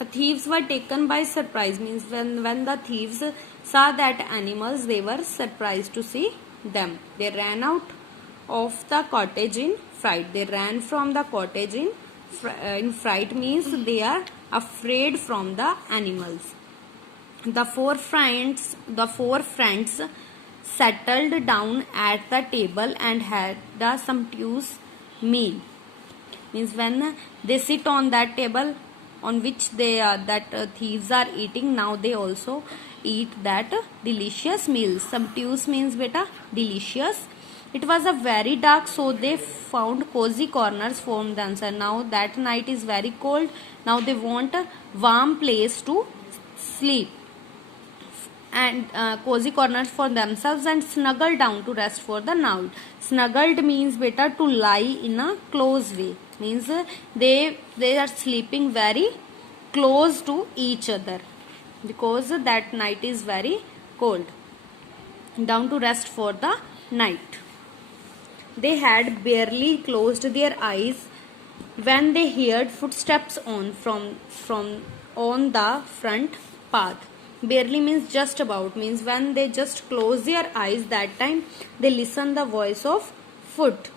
The thieves were taken by surprise, means when the thieves saw that animals, they were surprised to see them. They ran out of the cottage in fright. They ran from the cottage in fright, means they are afraid from the animals. The four friends settled down at the table and had a sumptuous meal. Means when they sit on that table on which thieves are eating, now they also eat that delicious meal. Sumptuous means beta delicious. It was a very dark, so they found cozy corners for themselves. Now that night is very cold. Now they want a warm place to sleep and cozy corners for themselves and snuggle down to rest for the night. Snuggled means beta to lie in a close way. Means they are sleeping very close to each other because that night is very cold. Down to rest for the night. They had barely closed their eyes when they heard footsteps on the front path. Barely means just about, means when they just close their eyes, that time they listen the voice of foot.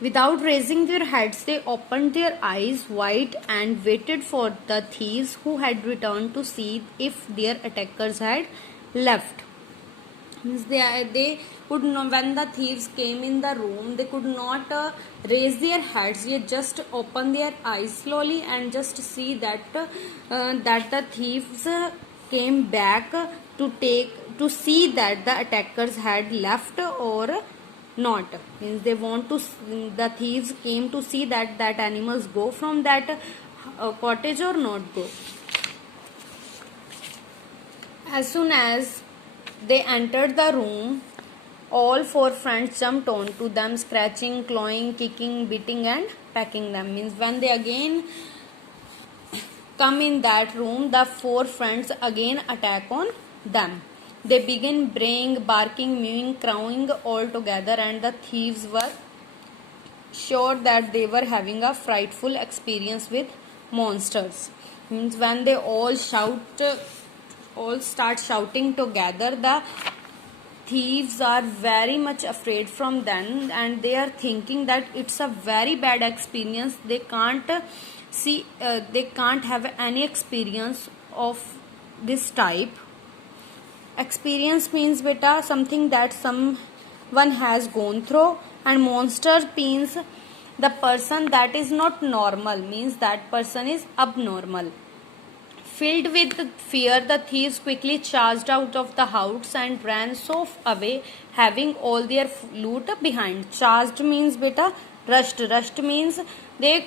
Without raising their heads, they opened their eyes wide and waited for the thieves who had returned to see if their attackers had left. Means they could not, when the thieves came in the room, they could not raise their heads. They just open their eyes slowly and just see that the thieves came back to see that the attackers had left or not. Means they want to, the thieves came to see that animals go from that cottage or not go. As soon as they entered the room, all four friends jumped on to them, scratching, clawing, kicking, beating and pecking them. Means when they again come in that room, the four friends again attack on them. They begin braying, barking, mewing, crowing all together, and the thieves were sure that they were having a frightful experience with monsters. Means when they all start shouting together, the thieves are very much afraid from them and they are thinking that it's a very bad experience. They can't have any experience of this type. Experience means beta something that someone has gone through, and monster means the person that is not normal, means that person is abnormal. Filled with fear, the thieves quickly charged out of the house and ran so away, having all their loot behind. Charged means beta rushed. Rushed means they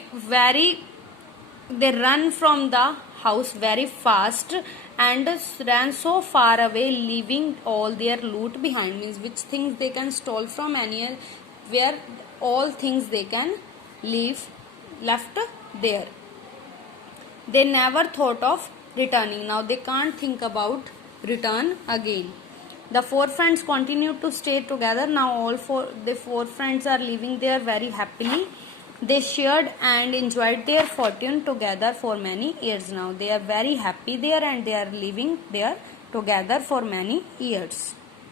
run from the house very fast and ran so far away, leaving all their loot behind. Means which things they can steal from anywhere, all things they can leave left there. They never thought of returning. Now they can't think about return again. The four friends continued to stay together. Now the four friends are living there very happily. They shared and enjoyed their fortune together for many years. Now they are very happy there and they are living there together for many years.